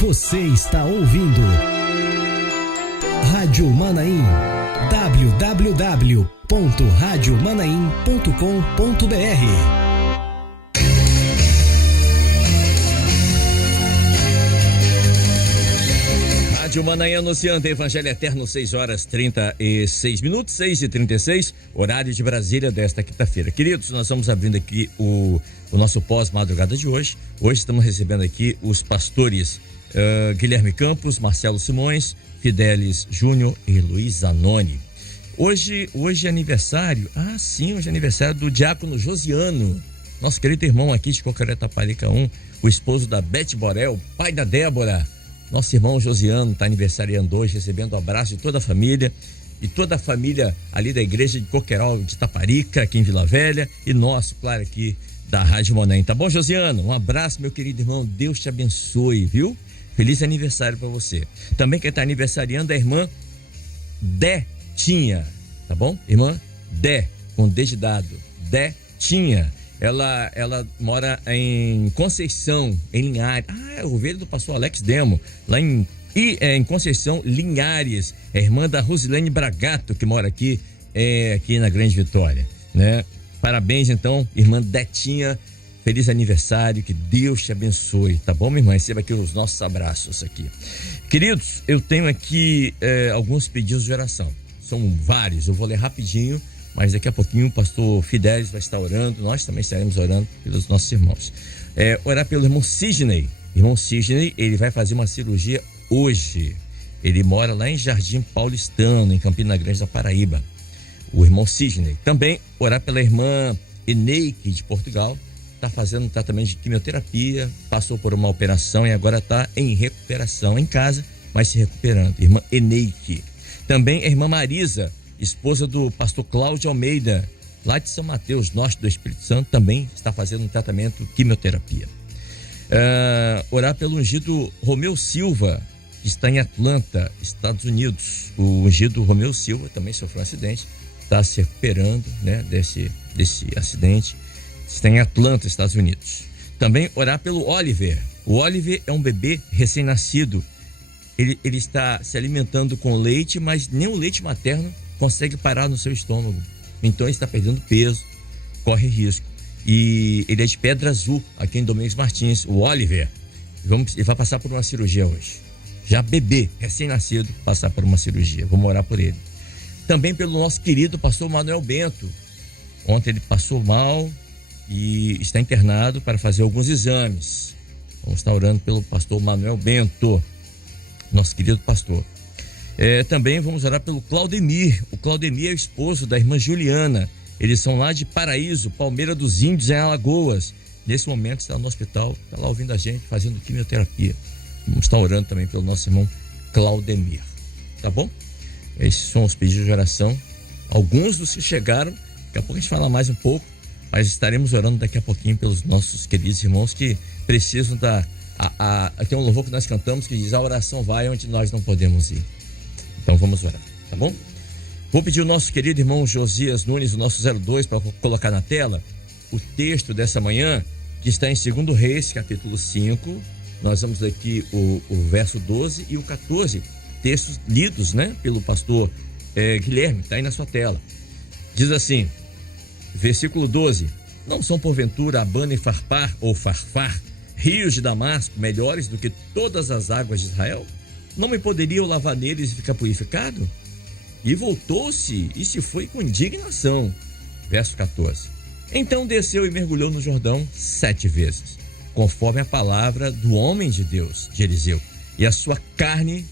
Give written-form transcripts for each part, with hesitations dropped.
Você está ouvindo Rádio Manaim, www.radiomanaim.com.br. Rádio Manaim anunciando Evangelho Eterno, 6h36, 6h36, horário de Brasília desta quinta-feira. Queridos, nós vamos abrindo aqui o nosso pós-madrugada de hoje. Hoje estamos recebendo aqui os pastores Guilherme Campos, Marcelo Simões, Fidelis Júnior e Luiz Zanoni. Hoje é aniversário, hoje é aniversário do diácono Josiano, nosso querido irmão aqui de Cocaré Taparica 1, o esposo da Beth Borel, pai da Débora. Nosso irmão Josiano está aniversariando hoje, recebendo o abraço de toda a família e toda a família ali da igreja de Coqueiral de Taparica, aqui em Vila Velha, e nosso, claro, aqui da Rádio Manaim. Tá bom, Josiano? Um abraço, meu querido irmão. Deus te abençoe, viu? Feliz aniversário para você. Também quem está aniversariando é a irmã Detinha, tá bom? Irmã Dé, com D de dado. Detinha. Ela mora em Conceição, em Linhares. É o ovelho do pastor Alex Demo, lá em Conceição, Linhares. É irmã da Rosilene Bragato, que mora aqui na Grande Vitória, né? Parabéns, então, irmã Detinha. Feliz aniversário, que Deus te abençoe, tá bom, minha irmã? Receba aqui os nossos abraços aqui. Queridos, eu tenho aqui alguns pedidos de oração. São vários, eu vou ler rapidinho, mas daqui a pouquinho o pastor Fidelis vai estar orando, nós também estaremos orando pelos nossos irmãos. Orar pelo irmão Sidney. Irmão Sidney, ele vai fazer uma cirurgia hoje. Ele mora lá em Jardim Paulistano, em Campina Grande da Paraíba. O irmão Sidney. Também orar pela irmã Eneike de Portugal. Está fazendo um tratamento de quimioterapia, passou por uma operação e agora está em recuperação em casa, mas se recuperando. Irmã Eneike. Também a irmã Marisa, esposa do pastor Cláudio Almeida, lá de São Mateus, norte do Espírito Santo, também está fazendo um tratamento de quimioterapia. Orar pelo ungido Romeu Silva, que está em Atlanta, Estados Unidos. O ungido Romeu Silva também sofreu um acidente, está se recuperando, né, desse acidente. Está em Atlanta, Estados Unidos. Também orar pelo Oliver. O Oliver é um bebê recém-nascido. Ele está se alimentando com leite, mas nem o leite materno consegue parar no seu estômago. Então ele está perdendo peso, corre risco. E ele é de Pedra Azul, aqui em Domingos Martins. O Oliver, ele vai passar por uma cirurgia hoje. Já bebê, recém-nascido, passar por uma cirurgia. Vamos orar por ele. Também pelo nosso querido pastor Manuel Bento. Ontem ele passou mal e está internado para fazer alguns exames. Vamos estar orando pelo pastor Manuel Bento, nosso querido pastor. Também vamos orar pelo Claudemir. O Claudemir é o esposo da irmã Juliana. Eles são lá de Paraíso, Palmeira dos Índios, em Alagoas. Nesse momento está no hospital, está lá ouvindo a gente, fazendo quimioterapia. Vamos estar orando também pelo nosso irmão Claudemir. Tá bom? Esses são os pedidos de oração. Alguns dos que chegaram, daqui a pouco a gente fala mais um pouco, mas estaremos orando daqui a pouquinho pelos nossos queridos irmãos que precisam tem um louvor que nós cantamos que diz: a oração vai onde nós não podemos ir. Então vamos orar, tá bom? Vou pedir o nosso querido irmão Josias Nunes, o nosso 02, para colocar na tela o texto dessa manhã, que está em 2 Reis, capítulo 5. Nós vamos ler aqui o verso 12 e o 14, textos lidos, né, pelo pastor Guilherme, está aí na sua tela. Diz assim, versículo 12: não são porventura Abana e Farpar ou Farfar, rios de Damasco, melhores do que todas as águas de Israel? Não me poderia eu lavar neles e ficar purificado? E voltou-se e se foi com indignação. Verso 14: então desceu e mergulhou no Jordão 7 vezes, conforme a palavra do homem de Deus, de Eliseu. E a sua carne,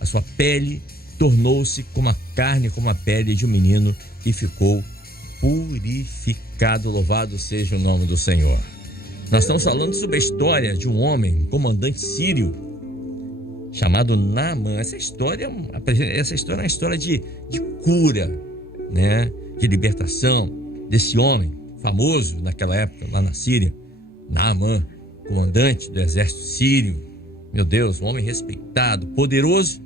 a sua pele, tornou-se como a carne, como a pele de um menino, e ficou purificado. Louvado seja o nome do Senhor. Nós estamos falando sobre a história de um homem, um comandante sírio, chamado Naamã. Essa história é uma história de cura, né? De libertação desse homem famoso naquela época, lá na Síria. Naamã, comandante do exército sírio. Meu Deus, um homem respeitado, poderoso.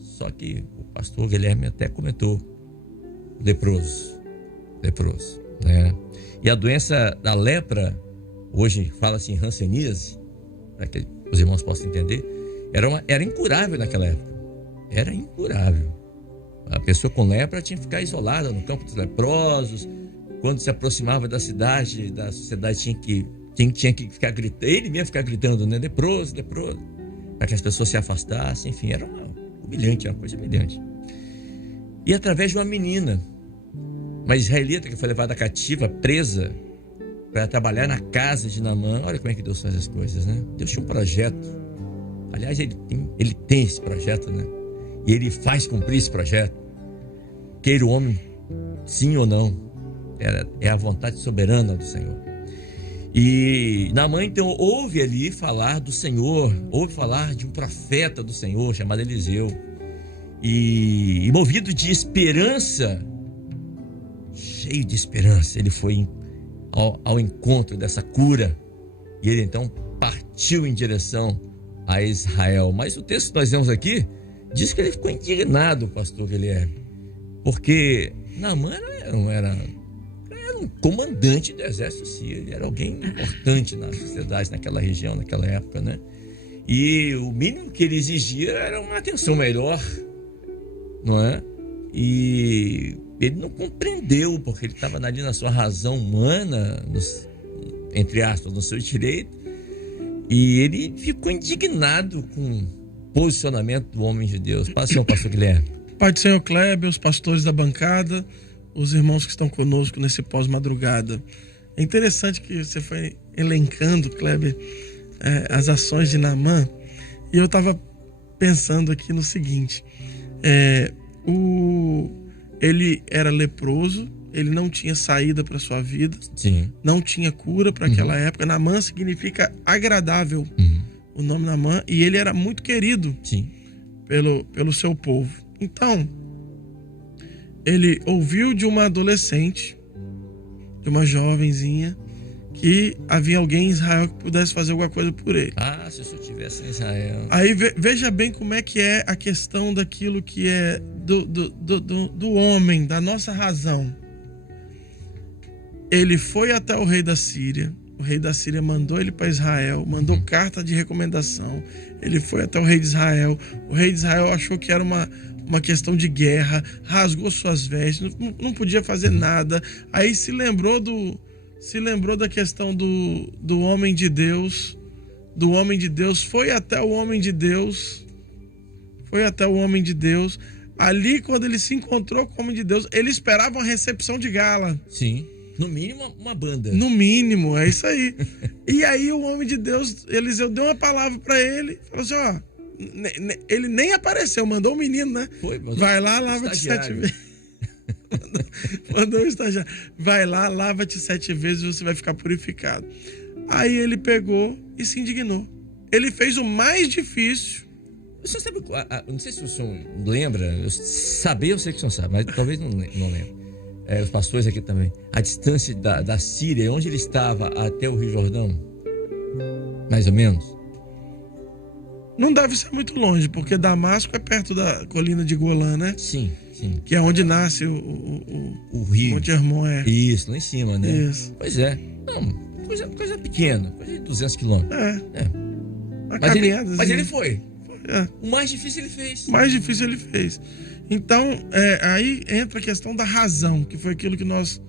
Só que o pastor Guilherme até comentou: leproso, né? E a doença da lepra, hoje fala-se em hanseníase, os irmãos possam entender, era incurável naquela época. Era incurável. A pessoa com lepra tinha que ficar isolada no campo dos leprosos. Quando se aproximava da sociedade tinha que ficar gritando, ele mesmo ficar gritando, né? Leproso, leproso, para que as pessoas se afastassem. Enfim, era uma coisa humilhante. E através de uma menina, uma israelita que foi levada cativa, presa, para trabalhar na casa de Naamã. Olha como é que Deus faz as coisas, né? Deus tinha um projeto. Aliás, ele tem esse projeto, né? E ele faz cumprir esse projeto. Queira o homem, sim ou não. É a vontade soberana do Senhor. E Naamã, então, ouve ali falar do Senhor, ouve falar de um profeta do Senhor chamado Eliseu. E movido de esperança, cheio de esperança, ele foi ao encontro dessa cura. E ele então partiu em direção a Israel. Mas o texto que nós vemos aqui diz que ele ficou indignado, pastor Guilherme, porque Naamã era um comandante do exército sírio, ele era alguém importante na sociedade, naquela região, naquela época, né? E o mínimo que ele exigia era uma atenção melhor, não é? E ele não compreendeu, porque ele estava ali na sua razão humana, entre aspas, no seu direito, e ele ficou indignado com o posicionamento do homem de Deus. Passe ao pastor Guilherme. Pai do Senhor Kleber, os pastores da bancada, os irmãos que estão conosco nesse pós-madrugada. É interessante que você foi elencando, Kleber, as ações de Naamã, e eu estava pensando aqui no seguinte: ele era leproso, ele não tinha saída para sua vida, Sim. não tinha cura para aquela época. Naamã significa agradável, o nome Naamã, e ele era muito querido Sim. pelo seu povo. Então, ele ouviu de uma adolescente, de uma jovenzinha, que havia alguém em Israel que pudesse fazer alguma coisa por ele. Ah, se eu só estivesse em Israel. Aí veja bem como é que é a questão daquilo que é do homem, da nossa razão. Ele foi até o rei da Síria. O rei da Síria mandou ele para Israel, mandou carta de recomendação. Ele foi até o rei de Israel. O rei de Israel achou que era uma questão de guerra, rasgou suas vestes, não podia fazer nada. Aí se lembrou da questão do homem de Deus, foi até o homem de Deus. Ali, quando ele se encontrou com o homem de Deus, ele esperava uma recepção de gala. Sim. No mínimo, uma banda. No mínimo, é isso aí. E aí o homem de Deus, Eliseu, deu uma palavra para ele, falou assim, ó, ele nem apareceu, mandou o menino, né? Vai lá, lava-te 7 vezes. Mandou o estagiário. Vai lá, lava-te 7 vezes e você vai ficar purificado. Aí ele pegou e se indignou. Ele fez o mais difícil. O senhor sabe, não sei se o senhor lembra, eu sei que o senhor sabe, mas talvez não lembre. Os pastores aqui também. A distância da Síria, onde ele estava até o Rio Jordão, mais ou menos. Não deve ser muito longe, porque Damasco é perto da colina de Golã, né? Sim. Que é onde nasce o rio. Monte Hermon, Isso, lá em cima, né? Isso. Pois é. Não, coisa pequena, coisa de 200 quilômetros. Mas ele foi. O mais difícil ele fez. Então, aí entra a questão da razão, que foi aquilo que nós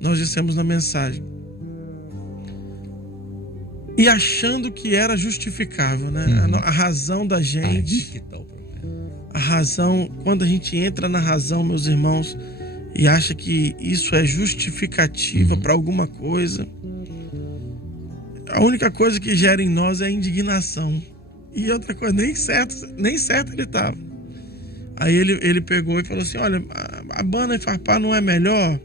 dissemos na mensagem. E achando que era justificável, né? A razão da gente. Aí que tá o problema. A razão, quando a gente entra na razão, meus irmãos, e acha que isso é justificativa para alguma coisa, a única coisa que gera em nós é a indignação. E outra coisa, nem certo ele estava. Aí ele pegou e falou assim, olha, Abana e Farpar não é melhor?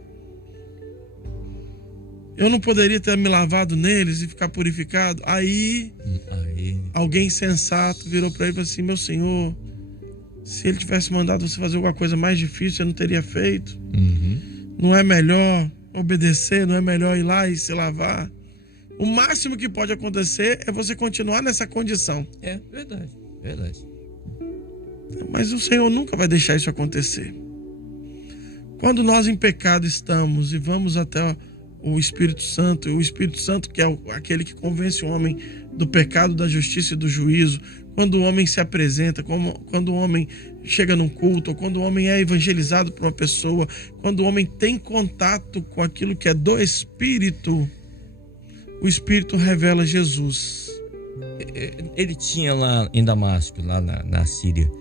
Eu não poderia ter me lavado neles e ficar purificado? Aí alguém sensato virou para ele e falou assim, meu senhor, se ele tivesse mandado você fazer alguma coisa mais difícil, você não teria feito? Não é melhor obedecer? Não é melhor ir lá e se lavar? O máximo que pode acontecer é você continuar nessa condição. É verdade. Mas o Senhor nunca vai deixar isso acontecer. Quando nós em pecado estamos e vamos até o Espírito Santo, e o Espírito Santo que é aquele que convence o homem do pecado, da justiça e do juízo. Quando o homem se apresenta, quando o homem chega num culto, ou quando o homem é evangelizado por uma pessoa, quando o homem tem contato com aquilo que é do Espírito, o Espírito revela Jesus. Ele tinha lá em Damasco, lá na Síria,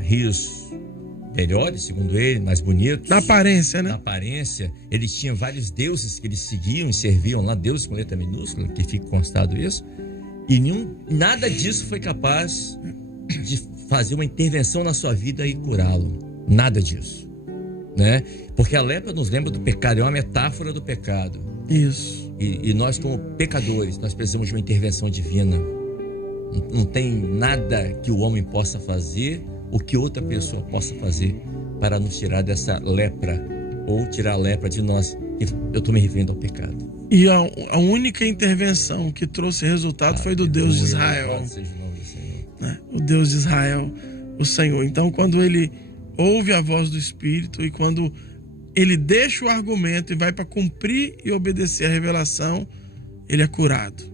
rios melhores, segundo ele, mais bonitos. Na aparência, né? Na aparência. Ele tinha vários deuses que eles seguiam e serviam lá, deuses com letra minúscula, que fica constado isso. E nada disso foi capaz de fazer uma intervenção na sua vida e curá-lo. Nada disso, né? Porque a lepra nos lembra do pecado, é uma metáfora do pecado. Isso. E nós, como pecadores, nós precisamos de uma intervenção divina. Não tem nada que o homem possa fazer ou que outra pessoa possa fazer para nos tirar dessa lepra, ou tirar a lepra de nós. Eu estou me referindo ao pecado. E a única intervenção que trouxe resultado foi do Deus de Israel. Né? O Deus de Israel, o Senhor. Então, quando ele ouve a voz do Espírito e quando ele deixa o argumento e vai para cumprir e obedecer a revelação, ele é curado.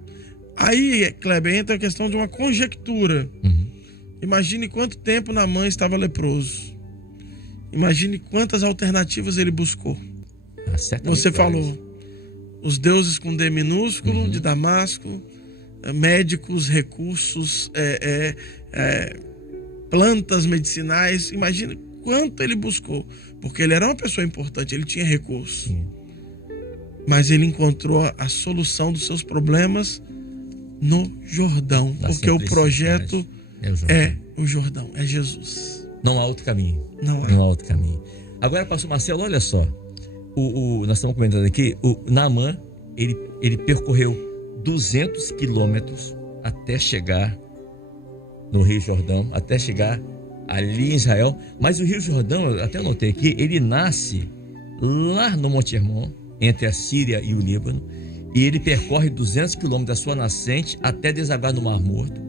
Aí, Kleber, entra a questão de uma conjectura. Imagine quanto tempo Naamã estava leproso. Imagine quantas alternativas ele buscou. Você falou, os deuses com D minúsculo, de Damasco, médicos, recursos, plantas medicinais. Imagine quanto ele buscou, porque ele era uma pessoa importante, ele tinha recursos. Mas ele encontrou a solução dos seus problemas no Jordão, porque o projeto é o Jordão, é Jesus. Não há outro caminho. Não há outro caminho. Agora, pastor Marcelo, olha só. Nós estamos comentando aqui, o Naamã, ele percorreu 200 quilômetros até chegar no Rio Jordão, até chegar ali em Israel. Mas o Rio Jordão, eu até anotei aqui, ele nasce lá no Monte Hermon, entre a Síria e o Líbano, e ele percorre 200 quilômetros da sua nascente até desaguar no Mar Morto,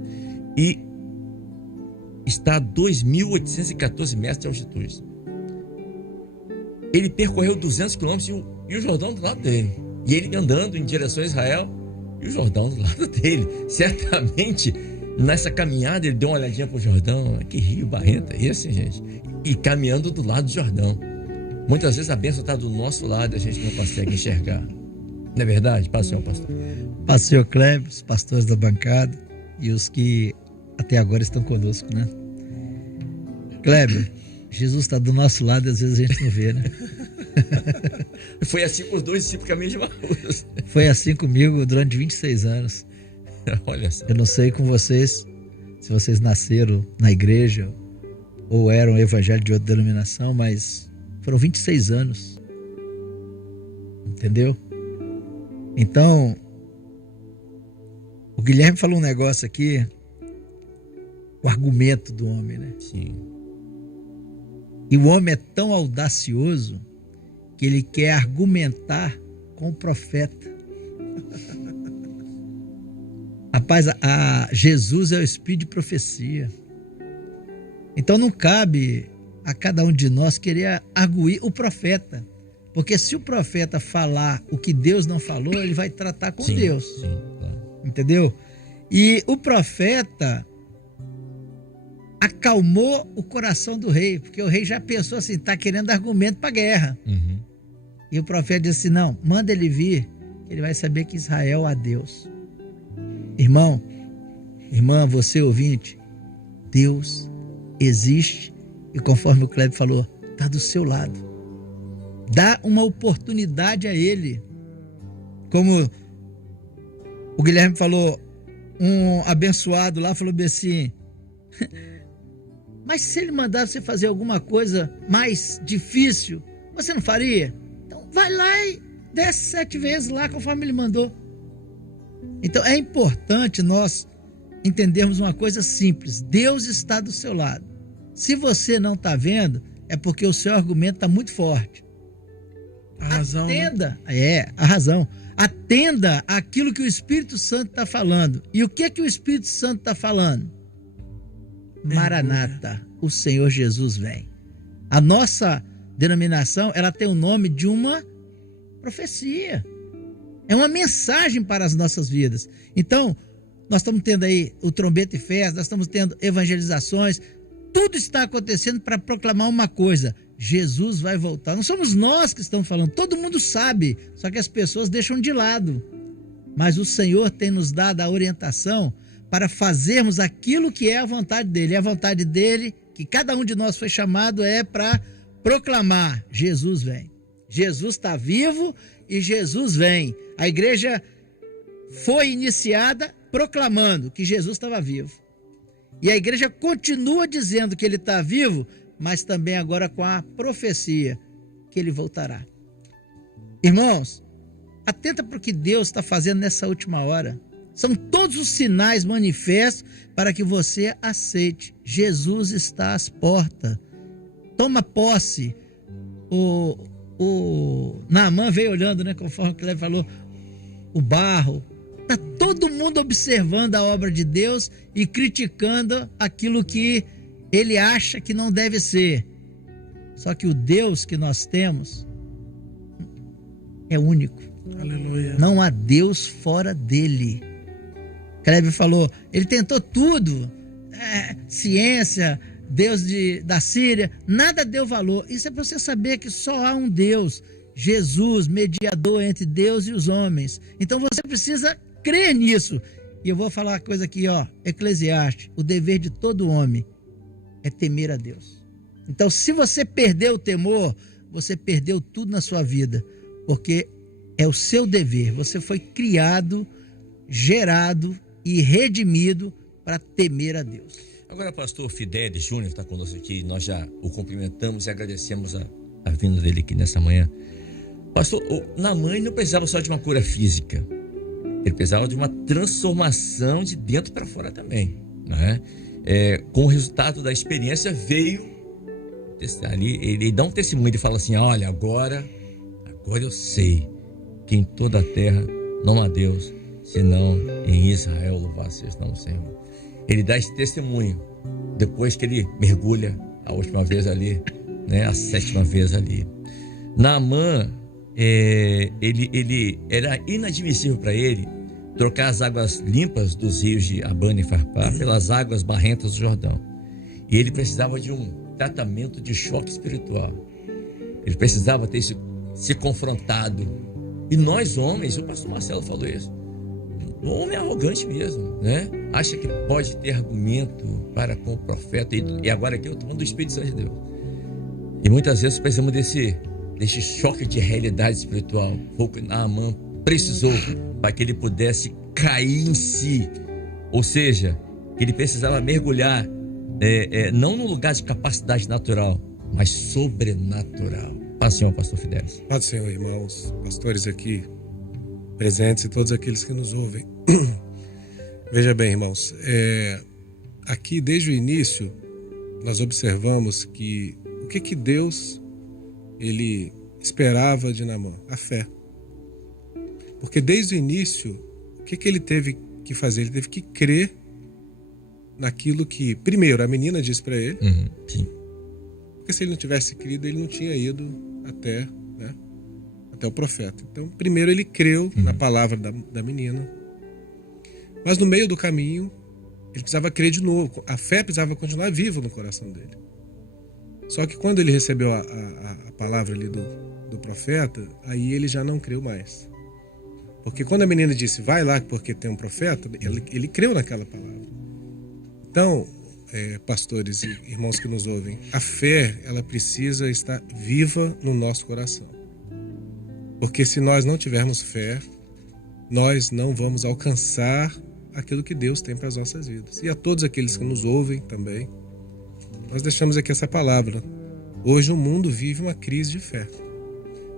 e está a 2.814 metros de altitude. Ele percorreu 200 quilômetros e o Jordão do lado dele. E ele andando em direção a Israel e o Jordão do lado dele. Certamente, nessa caminhada, ele deu uma olhadinha para o Jordão. Que rio barrento é esse, gente? E caminhando do lado do Jordão. Muitas vezes a bênção está do nosso lado e a gente não consegue enxergar. Não é verdade? Paz, senhor pastor. Paz, senhor Kleber, os pastores da bancada e os que até agora estão conosco, né? Kleber, Jesus está do nosso lado e às vezes a gente não vê, né? Foi assim com os dois discípulos caminho de Emaús. Foi assim comigo durante 26 anos. Olha só. Eu não sei com vocês, se vocês nasceram na igreja ou eram evangelho de outra denominação, mas foram 26 anos. Entendeu? Então, o Guilherme falou um negócio aqui, o argumento do homem, né? Sim. E o homem é tão audacioso que ele quer argumentar com o profeta. Rapaz, Jesus é o espírito de profecia. Então não cabe a cada um de nós querer arguir o profeta. Porque se o profeta falar o que Deus não falou, ele vai tratar com Deus. Sim, claro. Entendeu? E o profeta acalmou o coração do rei, porque o rei já pensou assim, está querendo argumento para a guerra. E o profeta disse assim, não, manda ele vir, ele vai saber que Israel há Deus. Irmão, irmã, você ouvinte, Deus existe e conforme o Kleber falou, está do seu lado. Dá uma oportunidade a ele. Como o Guilherme falou, um abençoado lá falou bem assim, mas se ele mandar você fazer alguma coisa mais difícil, você não faria? Então vai lá e desce 7 vezes lá conforme ele mandou. Então é importante nós entendermos uma coisa simples. Deus está do seu lado. Se você não está vendo, é porque o seu argumento está muito forte. A razão. Atenda, a razão. Atenda aquilo que o Espírito Santo está falando. E o que o Espírito Santo está falando? Maranata, o Senhor Jesus vem. A nossa denominação, ela tem o nome de uma Profecia. É uma mensagem para as nossas vidas. Então, nós estamos tendo aí o trombeta e festa, nós estamos tendo evangelizações, tudo está acontecendo para proclamar uma coisa: Jesus vai voltar. Não somos nós que estamos falando, todo mundo sabe, só que as pessoas deixam de lado. Mas o Senhor tem nos dado a orientação para fazermos aquilo que é a vontade dele. E a vontade dele, que cada um de nós foi chamado, é para proclamar: Jesus vem. Jesus está vivo e Jesus vem. A igreja foi iniciada proclamando que Jesus estava vivo. E a igreja continua dizendo que ele está vivo, mas também agora com a profecia que ele voltará. Irmãos, atenta para o que Deus está fazendo nessa última hora. São todos os sinais manifestos para que você aceite. Jesus está às portas. Toma posse. O Naamã veio olhando, né, conforme o Cleber falou, o barro. Está todo mundo observando a obra de Deus e criticando aquilo que ele acha que não deve ser. Só que o Deus que nós temos é único. Aleluia. Não há Deus fora dele. Kleber falou, ele tentou tudo, ciência, Deus da Síria, nada deu valor. Isso é para você saber que só há um Deus, Jesus, mediador entre Deus e os homens. Então você precisa crer nisso. E eu vou falar uma coisa aqui, Eclesiastes, o dever de todo homem é temer a Deus. Então, se você perdeu o temor, você perdeu tudo na sua vida, porque é o seu dever. Você foi criado, gerado e redimido para temer a Deus. Agora, pastor Fidelis Júnior está conosco aqui, nós já o cumprimentamos e agradecemos a vinda dele aqui nessa manhã. Pastor, Naamã não precisava só de uma cura física, ele precisava de uma transformação de dentro para fora também, né? Com o resultado da experiência veio ali, ele dá um testemunho, ele fala assim: olha, agora eu sei que em toda a terra não há Deus senão em Israel, louvado seja o nome do Senhor. Ele dá esse testemunho depois que ele mergulha a última vez ali, né, a 7ª vez ali. Naamã, ele era inadmissível para ele trocar as águas limpas dos rios de Abana e Farpá pelas águas barrentas do Jordão. E ele precisava de um tratamento de choque espiritual. Ele precisava ter se confrontado. E nós homens, o pastor Marcelo falou isso, o homem é arrogante mesmo, né? Acha que pode ter argumento para com o profeta. E agora aqui eu estou falando do Espírito Santo de Deus. E muitas vezes precisamos desse choque de realidade espiritual. Foi o que Naamã precisou para que ele pudesse cair em si. Ou seja, que ele precisava mergulhar não num lugar de capacidade natural, mas sobrenatural. Paz, Senhor, pastor Fidelis. Paz, Senhor, irmãos, pastores aqui presentes e todos aqueles que nos ouvem. Veja bem, irmãos, aqui desde o início nós observamos que o que Deus ele esperava de Naamã? A fé. Porque desde o início, o que ele teve que fazer? Ele teve que crer naquilo que, primeiro, a menina disse para ele. Sim. Porque se ele não tivesse crido, ele não tinha ido até o profeta. Então, primeiro ele creu na palavra da menina. Mas no meio do caminho, ele precisava crer de novo. A fé precisava continuar viva no coração dele. Só que quando ele recebeu a palavra ali do profeta, aí ele já não creu mais. Porque quando a menina disse, vai lá porque tem um profeta, ele creu naquela palavra. Então, pastores e irmãos que nos ouvem, a fé, ela precisa estar viva no nosso coração. Porque se nós não tivermos fé, nós não vamos alcançar aquilo que Deus tem para as nossas vidas. E a todos aqueles que nos ouvem também, nós deixamos aqui essa palavra. Hoje o mundo vive uma crise de fé.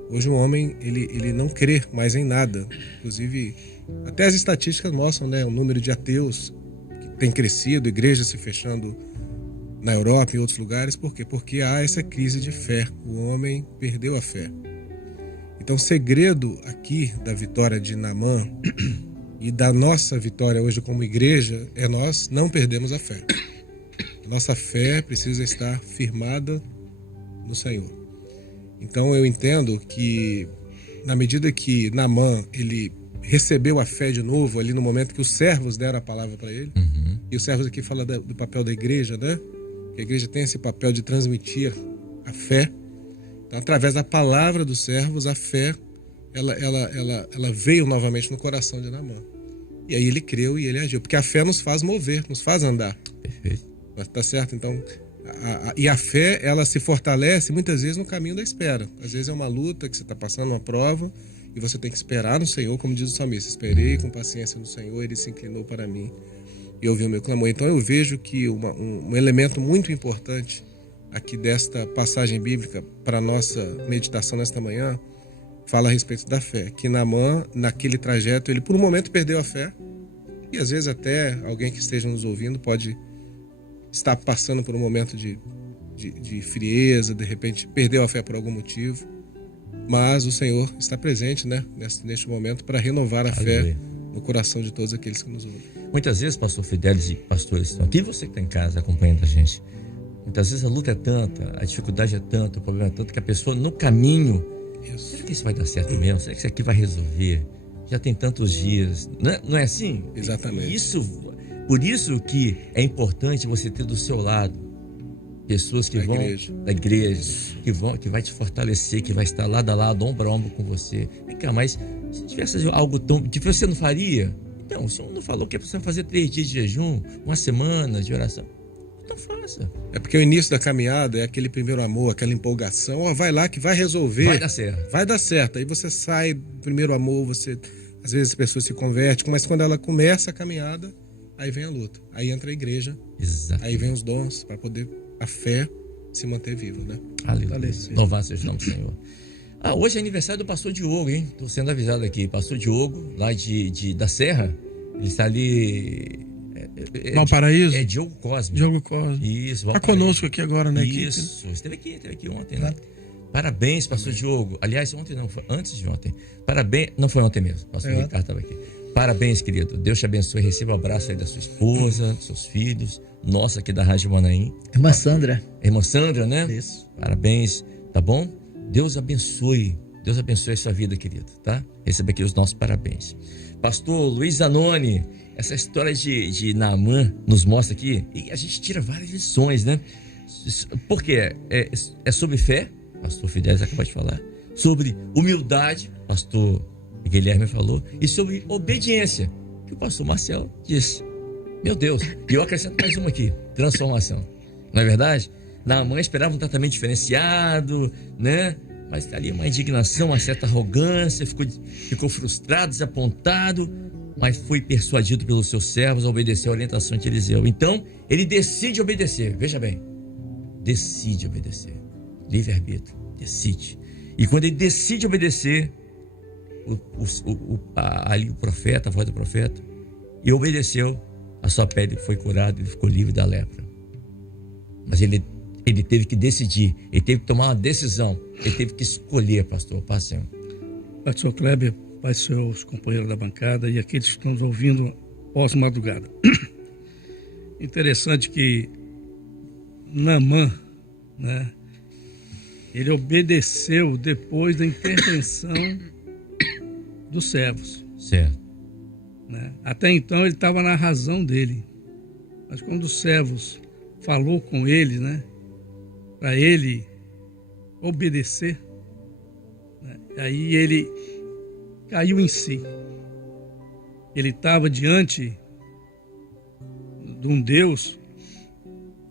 Hoje o homem, ele não crê mais em nada. Inclusive, até as estatísticas mostram, né, o número de ateus que tem crescido, igrejas se fechando na Europa e em outros lugares. Por quê? Porque há essa crise de fé. O homem perdeu a fé. Então, o segredo aqui da vitória de Naamã e da nossa vitória hoje como igreja é nós não perdermos a fé. Nossa fé precisa estar firmada no Senhor. Então, eu entendo que na medida que Naamã, ele recebeu a fé de novo, ali no momento que os servos deram a palavra para ele, e os servos aqui falam do papel da igreja, né? Que a igreja tem esse papel de transmitir a fé. Então, através da palavra dos servos, a fé, ela veio novamente no coração de Naamã. E aí ele creu e ele agiu. Porque a fé nos faz mover, nos faz andar. Perfeito. Tá certo? Então, e a fé, ela se fortalece muitas vezes no caminho da espera. Às vezes é uma luta que você está passando, uma prova, e você tem que esperar no Senhor, como diz o salmista. Esperei com paciência no Senhor, ele se inclinou para mim e ouviu o meu clamor. Então eu vejo que um elemento muito importante aqui desta passagem bíblica para a nossa meditação nesta manhã fala a respeito da fé. Que Naamã, naquele trajeto, ele por um momento perdeu a fé, e às vezes até alguém que esteja nos ouvindo pode estar passando por um momento de frieza, de repente perdeu a fé por algum motivo, mas o Senhor está presente, né, neste momento para renovar a fé no coração de todos aqueles que nos ouvem. Muitas vezes, pastor Fidelis e pastores estão aqui, você que está em casa acompanhando a gente, muitas vezes a luta é tanta, a dificuldade é tanta, o problema é tanto que a pessoa no caminho, será que isso vai dar certo mesmo? Será que isso aqui vai resolver? Já tem tantos dias, não é assim? Exatamente. Por isso que é importante você ter do seu lado pessoas que vão da igreja, que vai te fortalecer, que vai estar lado a lado, ombro a ombro com você. Vem cá, mas se tivesse algo tão que você não faria, então o Senhor não falou que é para você fazer 3 dias de jejum, 1 semana de oração? Então faça. É porque o início da caminhada é aquele primeiro amor, aquela empolgação. Vai lá que vai resolver. Vai dar certo. Vai dar certo. Aí você sai do primeiro amor, às vezes as pessoas se convertem, mas quando ela começa a caminhada, aí vem a luta. Aí entra a igreja. Exato. Aí vem os dons para poder a fé se manter viva, né? Aleluia. Louvado seja o nome do Senhor. Hoje é aniversário do pastor Diogo, hein? Estou sendo avisado aqui. Pastor Diogo, lá da Serra, ele está ali... Valparaíso? É Diogo Cosme. Diogo Cosme. Isso, Está conosco aqui agora na equipe. Isso, esteve aqui ontem, né? Parabéns, pastor Diogo. Aliás, ontem não, foi antes de ontem. Parabéns, não foi ontem mesmo, pastor Ricardo estava aqui. Parabéns, querido. Deus te abençoe. Receba o abraço aí da sua esposa, dos seus filhos, nossa aqui da Rádio Manaim. Irmã Sandra. Irmã Sandra, né? Isso. Parabéns, tá bom? Deus abençoe a sua vida, querido, tá? Receba aqui os nossos parabéns. Pastor Luiz Zanoni, essa história de Naamã nos mostra aqui, e a gente tira várias lições, né? Por quê? É sobre fé, pastor Fidelis acabou de falar, sobre humildade, pastor Guilherme falou, e sobre obediência, que o pastor Marcel disse. Meu Deus, e eu acrescento mais uma aqui, transformação. Não é verdade? Naamã esperava um tratamento diferenciado, né? Mas ali uma indignação, uma certa arrogância, ficou frustrado, desapontado, mas foi persuadido pelos seus servos a obedecer a orientação de Eliseu. Então, ele decide obedecer, veja bem, decide obedecer, livre-arbítrio, decide. E quando ele decide obedecer, ali o profeta, a voz do profeta, e obedeceu, a sua pele foi curada, ele ficou livre da lepra. Mas ele teve que decidir, ele teve que tomar uma decisão, ele teve que escolher, pastor. Passe. Pastor Kleber, Pai, seus companheiros da bancada e aqueles que estão nos ouvindo pós-madrugada. Interessante que Naamã, né, ele obedeceu depois da intervenção dos servos. Certo. Né? Até então ele estava na razão dele. Mas quando os servos falou com ele, né, para ele obedecer, né, aí ele caiu em si. Ele estava diante de um Deus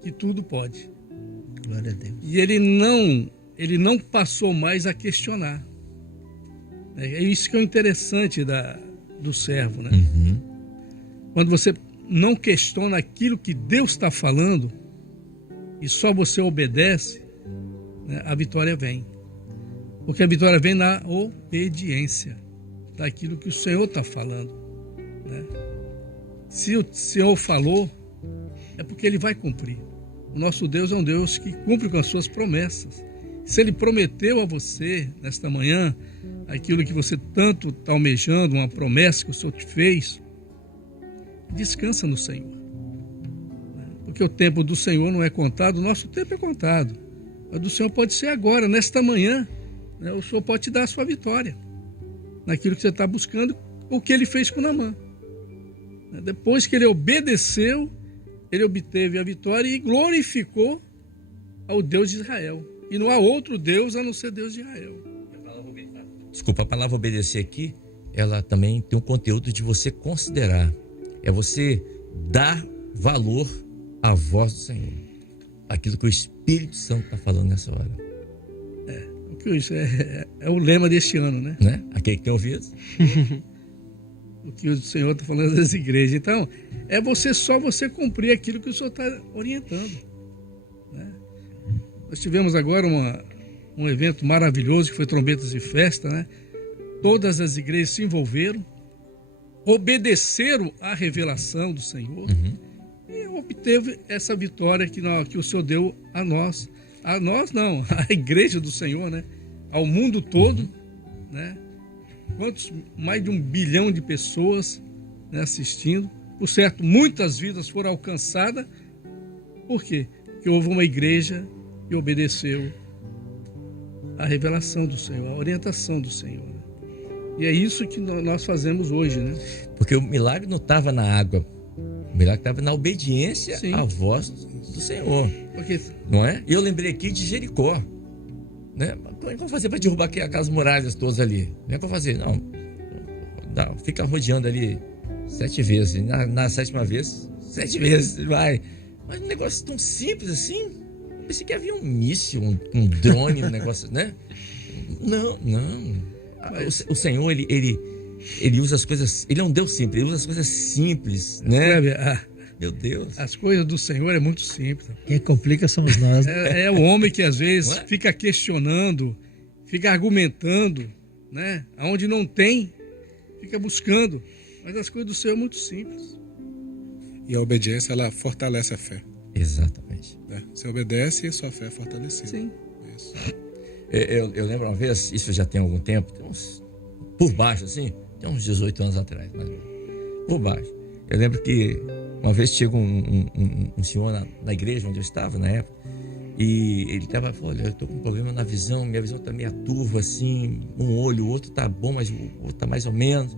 que tudo pode. Glória a Deus. E ele não passou mais a questionar. É isso que é o interessante do servo, né? Uhum. Quando você não questiona aquilo que Deus está falando e só você obedece, né, a vitória vem. Porque a vitória vem na obediência daquilo que o Senhor está falando, né? Se o Senhor falou, é porque Ele vai cumprir. O nosso Deus é um Deus que cumpre com as suas promessas. Se Ele prometeu a você, nesta manhã, aquilo que você tanto está almejando, uma promessa que o Senhor te fez, descansa no Senhor. Porque o tempo do Senhor não é contado, o nosso tempo é contado. Mas do Senhor pode ser agora, nesta manhã, né? O Senhor pode te dar a sua vitória. naquilo que você está buscando, o que ele fez com Naamã. Depois que ele obedeceu, ele obteve a vitória e glorificou ao Deus de Israel. E não há outro Deus a não ser Deus de Israel. Desculpa, a palavra obedecer aqui, ela também tem um conteúdo de você considerar. É você dar valor à voz do Senhor. Aquilo que o Espírito Santo está falando nessa hora. É o lema deste ano, né? Aquele que tem ouvido. O que o Senhor está falando das igrejas. Então, é só você cumprir aquilo que o Senhor está orientando. Né? Nós tivemos agora um evento maravilhoso, que foi Trombetas e Festa, né? Todas as igrejas se envolveram, obedeceram à revelação do Senhor e obteve essa vitória que o Senhor deu a nós. A nós não, a igreja do Senhor, né? Ao mundo todo, né? Mais de 1 bilhão de pessoas, né, assistindo. Por certo, muitas vidas foram alcançadas. Por quê? Porque houve uma igreja que obedeceu à revelação do Senhor, à orientação do Senhor. Né? E é isso que nós fazemos hoje, né? Porque o milagre não estava na água. O milagre estava na obediência à voz do Senhor. Porque... Não é? E eu lembrei aqui de Jericó. Né? Como é que eu vou fazer para derrubar aquelas muralhas todas ali? Como é que eu vou fazer? Não, fica rodeando ali 7 vezes. Na 7ª vez, 7 vezes, vai. Mas um negócio tão simples assim. Eu pensei que havia um míssil, um drone, um negócio, né? Não. O Senhor, ele usa as coisas. Ele é um Deus simples, ele usa as coisas simples, né? Meu Deus. As coisas do Senhor é muito simples. Quem complica somos nós. É o homem que às vezes fica questionando, fica argumentando, né? Aonde não tem, fica buscando. Mas as coisas do Senhor é muito simples. E a obediência, ela fortalece a fé. Exatamente. Né? Você obedece e a sua fé é fortalecida. Sim. Isso. Eu lembro uma vez, isso já tem algum tempo, por baixo assim, tem uns 18 anos atrás, mais ou menos. Por baixo. Eu lembro que uma vez chegou um senhor na igreja onde eu estava na época, e ele estava falando: olha, eu estou com um problema na visão, minha visão está meio turva assim, um olho, o outro está bom, mas o outro está mais ou menos.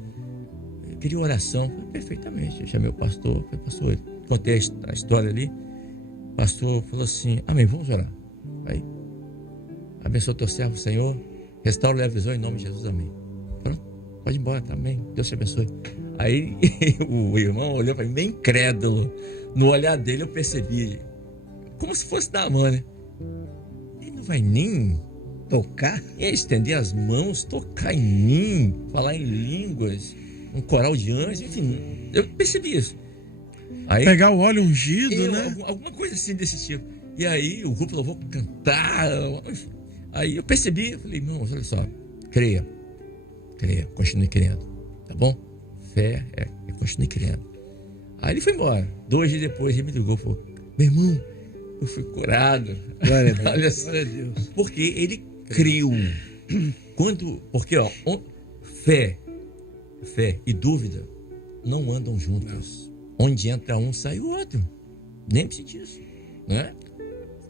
Eu queria oração. Falei, perfeitamente. Eu chamei o pastor, pastor, contei a história ali. O pastor falou assim: amém, vamos orar. Aí, abençoa teu servo, Senhor, restaura a visão em nome de Jesus, amém. Pronto, pode ir embora, tá, amém, Deus te abençoe. Aí o irmão olhou para mim bem incrédulo. No olhar dele eu percebi, como se fosse da mãe, né? Ele não vai nem tocar, estender as mãos, tocar em mim, falar em línguas, um coral de anjos, enfim, eu percebi isso. Aí, pegar o óleo ungido, né? Alguma coisa assim desse tipo. E aí o grupo louvou cantar. Aí eu percebi, eu falei, irmãos, olha só, creia, continue crendo, tá bom? Fé, continue crendo. Aí ele foi embora. 2 dias depois ele me ligou e falou: meu irmão, eu fui curado. Glória a Deus. Olha só, Deus. Porque ele creu. Porque fé e dúvida não andam juntas. Onde entra um, sai o outro. Nem precisa disso, né?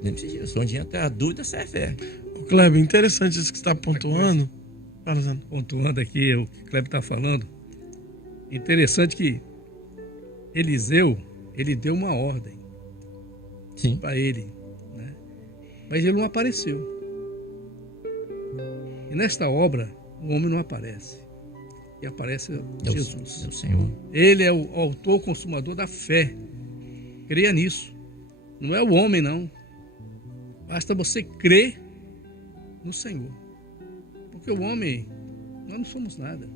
Nem precisa disso. Onde entra a dúvida, sai a fé. Kleber, interessante isso que você está pontuando. Pontuando aqui o que o Kleber está falando. Interessante que Eliseu, ele deu uma ordem para ele, né? Mas ele não apareceu. E nesta obra, o homem não aparece. E aparece Jesus. É o Senhor. Ele é o autor consumador da fé. Creia nisso. Não é o homem, não. Basta você crer no Senhor. Porque o homem, nós não somos nada.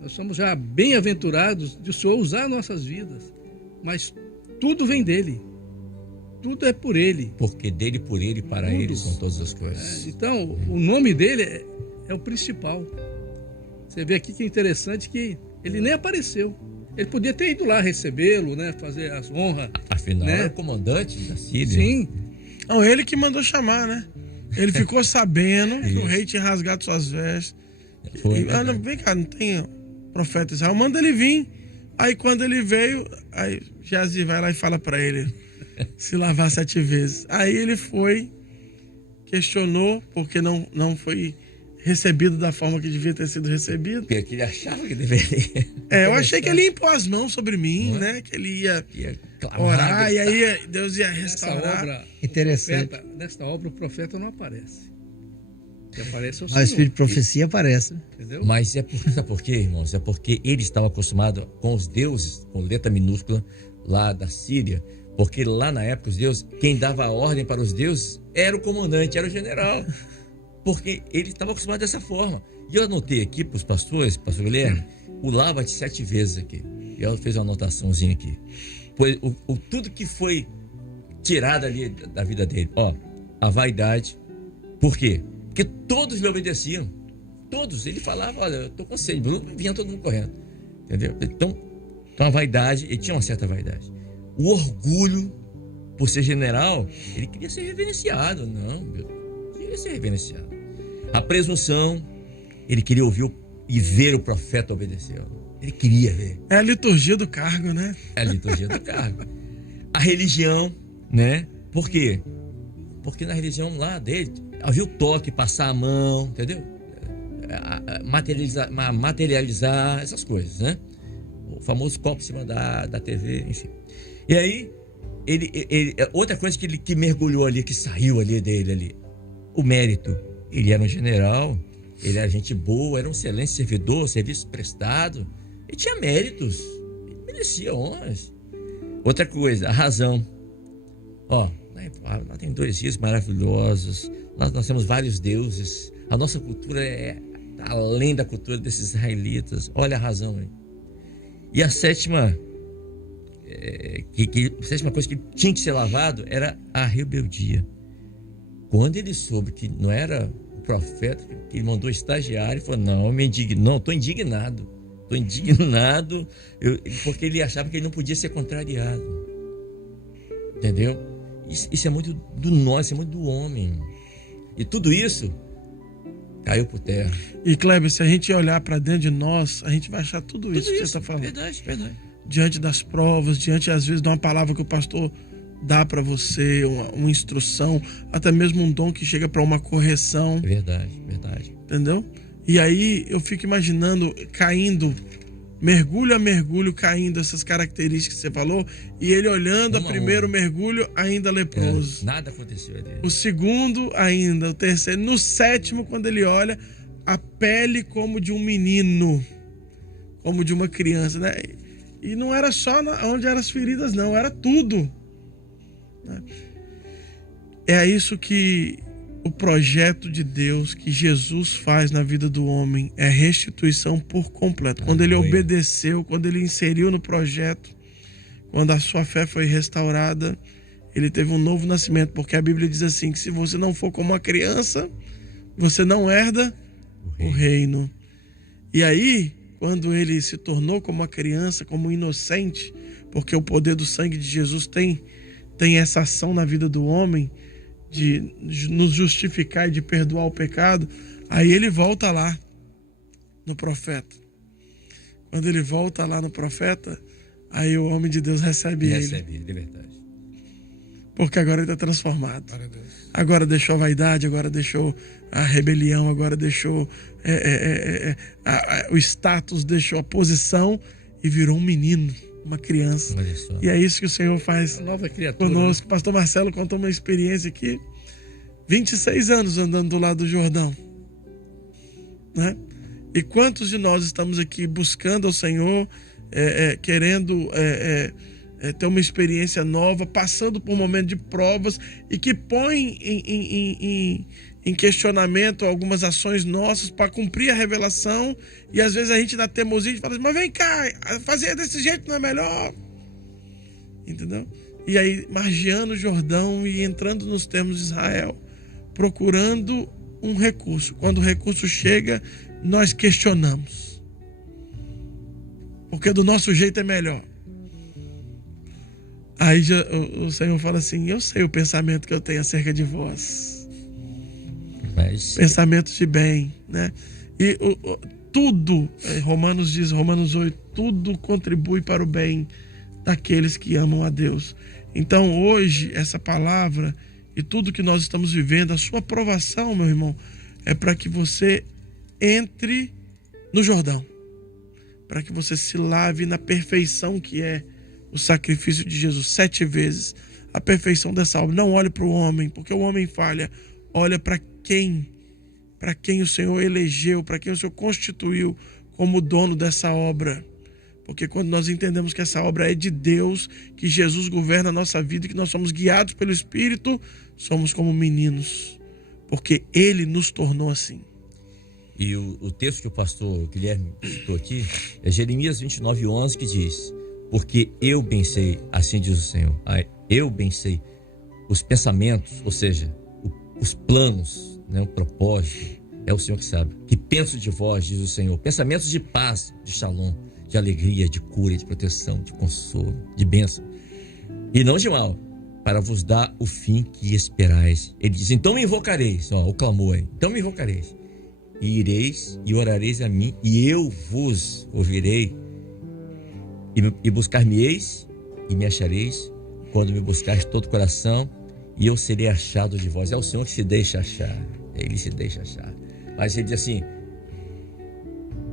Nós somos já bem-aventurados de o Senhor usar nossas vidas. Mas tudo vem dele. Tudo é por ele. Porque dele, por ele e para ele são todas as coisas. Então, o nome dele é o principal. Você vê aqui que é interessante que ele nem apareceu. Ele podia ter ido lá recebê-lo, né? Fazer as honras. Afinal, né? era o comandante da Síria. Sim. Não, ele que mandou chamar, né? Ele ficou sabendo que o rei tinha rasgado suas vestes. Vem cá, não tem profeta Israel? Manda ele vir. Aí quando ele veio, aí Geazi vai lá e fala para ele se lavar 7 vezes. Aí ele foi, questionou, porque não foi recebido da forma que devia ter sido recebido. Porque ele achava que deveria. Eu achei que ele ia impor as mãos sobre mim, né? Que ele ia clamar, orar, e gritar. aí Deus ia Nessa restaurar. obra, Interessante. nesta obra, o profeta não aparece. O que aparece é o Mas o Senhor. espírito de profecia aparece. Entendeu? Mas sabe por quê, irmãos? É porque eles estavam acostumados com os deuses, com letra minúscula, lá da Síria. Porque lá na época, os deuses, quem dava a ordem para os deuses era o comandante, era o general. Porque eles estavam acostumados dessa forma. E eu anotei aqui para os pastores, pastor Guilherme, o lava-te 7 vezes aqui. E ela fez uma anotaçãozinha aqui. Pois tudo que foi tirado ali da vida dele. Ó, a vaidade. Por quê? Porque todos lhe obedeciam. Todos. Ele falava, olha, eu estou com sede. Vinha todo mundo correndo. Entendeu? Então a vaidade, ele tinha uma certa vaidade. O orgulho, por ser general, ele queria ser reverenciado. Não, meu Deus. Queria ser reverenciado. A presunção, ele queria ouvir e ver o profeta obedecendo. Ele queria ver. É a liturgia do cargo, né? É a liturgia do cargo. A religião, né? Por quê? Porque na religião lá dele havia o toque, passar a mão, entendeu? Materializar essas coisas, né? O famoso copo em cima da TV, enfim. E aí, outra coisa que mergulhou ali, que saiu ali dele ali, o mérito. Ele era um general, ele era gente boa, era um excelente servidor, serviço prestado. Ele tinha méritos, ele merecia honras. Outra coisa, a razão. Ó, lá tem 2 rios maravilhosos, nós temos vários deuses, a nossa cultura é além da cultura desses israelitas. Olha a razão aí. E a sétima, a sétima coisa que tinha que ser lavado era a rebeldia. Quando ele soube que não era o profeta, que ele mandou estagiário, ele falou, não, estou indignado. Estou indignado, porque ele achava que ele não podia ser contrariado. Entendeu? Isso é muito do nós, isso é muito do homem. E tudo isso caiu por terra. E Kleber, se a gente olhar para dentro de nós, a gente vai achar tudo isso que você está falando. Verdade. Diante das provas, diante às vezes de uma palavra que o pastor dá para você, uma instrução, até mesmo um dom que chega para uma correção. Verdade. Entendeu? E aí eu fico imaginando caindo, mergulho a mergulho, caindo essas características que você falou, e ele olhando a primeiro mergulho ainda leproso. Nada aconteceu ali. O segundo ainda, o terceiro. No 7º, quando ele olha, a pele como de um menino, como de uma criança, né? E não era só onde eram as feridas, não, era tudo. É isso que o projeto de Deus, que Jesus faz na vida do homem, é restituição por completo. Quando ele obedeceu, quando ele inseriu no projeto, quando a sua fé foi restaurada, ele teve um novo nascimento, porque a Bíblia diz assim, que se você não for como uma criança, você não herda o reino. E aí, quando ele se tornou como uma criança, como um inocente, porque o poder do sangue de Jesus tem essa ação na vida do homem, de nos justificar e de perdoar o pecado, aí ele volta lá no profeta. Quando ele volta lá no profeta, aí o homem de Deus recebe ele. Recebe ele, de verdade. Porque agora ele está transformado. Agora deixou a vaidade, agora deixou a rebelião, agora deixou o status, deixou a posição e virou um menino, uma criança. E é isso que o Senhor faz nova criatura, conosco. O pastor Marcelo contou uma experiência aqui, 26 anos andando do lado do Jordão, né? E quantos de nós estamos aqui buscando ao Senhor, querendo ter uma experiência nova, passando por um momento de provas e que põe em questionamento algumas ações nossas para cumprir a revelação, e às vezes a gente na teimosia fala assim, mas vem cá, fazer desse jeito não é melhor, entendeu? E aí margeando o Jordão e entrando nos termos de Israel, procurando um recurso. Quando o recurso chega, nós questionamos, porque do nosso jeito é melhor. Aí o Senhor fala assim, eu sei o pensamento que eu tenho acerca de vós. Pensamentos de bem, né? E tudo, Romanos 8, tudo contribui para o bem daqueles que amam a Deus. Então hoje, essa palavra e tudo que nós estamos vivendo, a sua aprovação, meu irmão, é para que você entre no Jordão, para que você se lave na perfeição que é o sacrifício de Jesus, 7 vezes a perfeição dessa obra. Não olhe para o homem, porque o homem falha. Olha para quem o Senhor elegeu, para quem o Senhor constituiu como dono dessa obra. Porque quando nós entendemos que essa obra é de Deus, que Jesus governa a nossa vida, que nós somos guiados pelo Espírito, somos como meninos, porque Ele nos tornou assim. E o texto que o pastor Guilherme citou aqui é Jeremias 29:11, que diz: porque eu bem sei, assim diz o Senhor, eu bem sei os pensamentos, ou seja, os planos, né, o propósito, é o Senhor que sabe. Que penso de vós, diz o Senhor, pensamentos de paz, de shalom, de alegria, de cura, de proteção, de consolo, de bênção, e não de mal, para vos dar o fim que esperais. Ele diz: então me invocareis, ó, o clamor aí, então me invocareis, e ireis e orareis a mim, e eu vos ouvirei, e buscar-me-eis e me achareis, quando me buscares de todo o coração, e eu serei achado de vós. É o Senhor que se deixa achar, Ele se deixa achar. Mas Ele diz assim: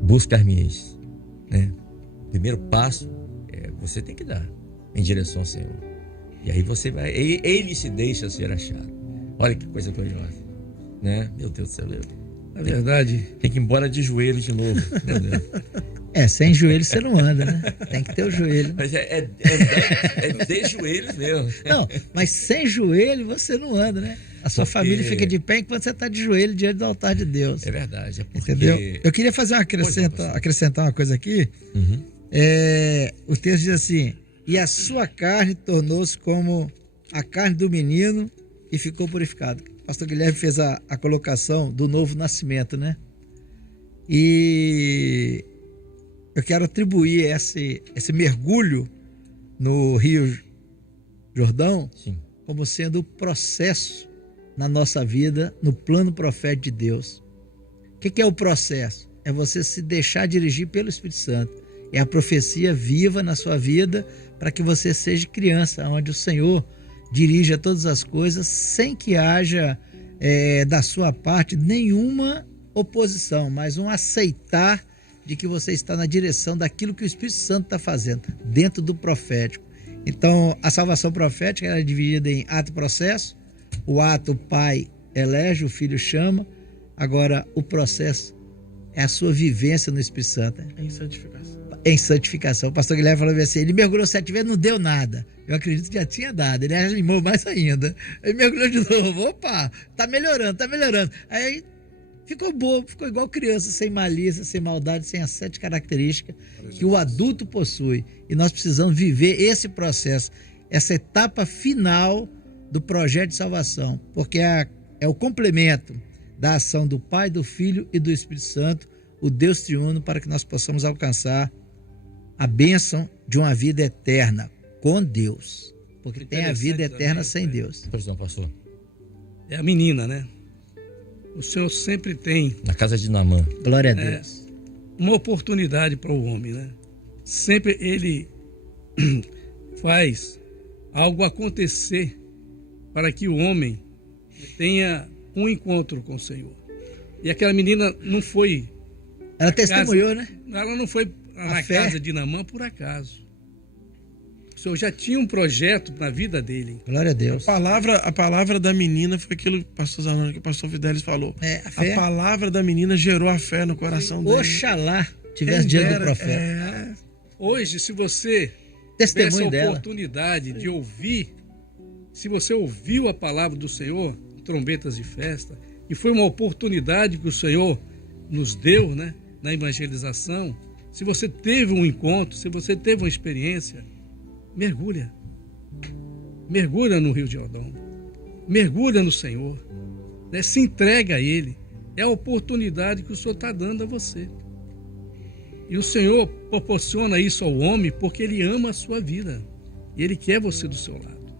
buscar-me-eis, né? Primeiro passo você tem que dar em direção ao Senhor, e aí você vai, Ele se deixa ser achado. Olha que coisa gloriosa, né? Meu Deus do céu, na verdade, tem que ir embora de joelho de novo, meu Deus. Sem joelho você não anda, né? Tem que ter o joelho. Mas é de joelhos mesmo. Não, mas sem joelho você não anda, né? A sua família fica de pé enquanto você está de joelho diante do altar de Deus. É verdade. Porque... Entendeu? Eu queria fazer acrescentar uma coisa aqui. Uhum. O texto diz assim: e a sua carne tornou-se como a carne do menino e ficou purificado. O pastor Guilherme fez a colocação do novo nascimento, né? E eu quero atribuir esse mergulho no Rio Jordão, sim, como sendo o processo na nossa vida, no plano profético de Deus. O que é o processo? É você se deixar dirigir pelo Espírito Santo. É a profecia viva na sua vida para que você seja criança, onde o Senhor dirija todas as coisas sem que haja da sua parte nenhuma oposição, mas um aceitar de que você está na direção daquilo que o Espírito Santo está fazendo, dentro do profético. Então, a salvação profética é dividida em ato e processo. O ato, o pai elege, o filho chama. Agora, o processo é a sua vivência no Espírito Santo. Em santificação. O pastor Guilherme falou assim: ele mergulhou 7 vezes, não deu nada. Eu acredito que já tinha dado. Ele animou mais ainda. Ele mergulhou de novo. Opa, tá melhorando. Aí ficou bobo, ficou igual criança, sem malícia, sem maldade, sem as 7 características que o adulto possui. E nós precisamos viver esse processo, essa etapa final do projeto de salvação, porque é o complemento da ação do Pai, do Filho e do Espírito Santo, o Deus triuno, para que nós possamos alcançar a bênção de uma vida eterna com Deus. Porque tem a vida eterna sem Deus. Pois não, pastor. É a menina, né? O Senhor sempre tem, na casa de Naamã, glória a Deus, uma oportunidade para o homem, né? Sempre Ele faz algo acontecer para que o homem tenha um encontro com o Senhor. E aquela menina não foi... Ela testemunhou, né? Ela não foi na casa de Naamã por acaso. O Senhor já tinha um projeto na vida dele. Glória a Deus. A palavra da menina foi aquilo que o pastor Zanoni, que o pastor Fidelis falou. A fé. A palavra da menina gerou a fé no coração dele. Oxalá tivesse diante do profeta. Hoje, se você testemunho tivesse a oportunidade de ouvir, se você ouviu a palavra do Senhor, trombetas de festa, e foi uma oportunidade que o Senhor nos deu, né, na evangelização, se você teve um encontro, se você teve uma experiência, mergulha no Rio Jordão, mergulha no Senhor, né? Se entrega a Ele, é a oportunidade que o Senhor está dando a você. E o Senhor proporciona isso ao homem porque Ele ama a sua vida e Ele quer você do seu lado,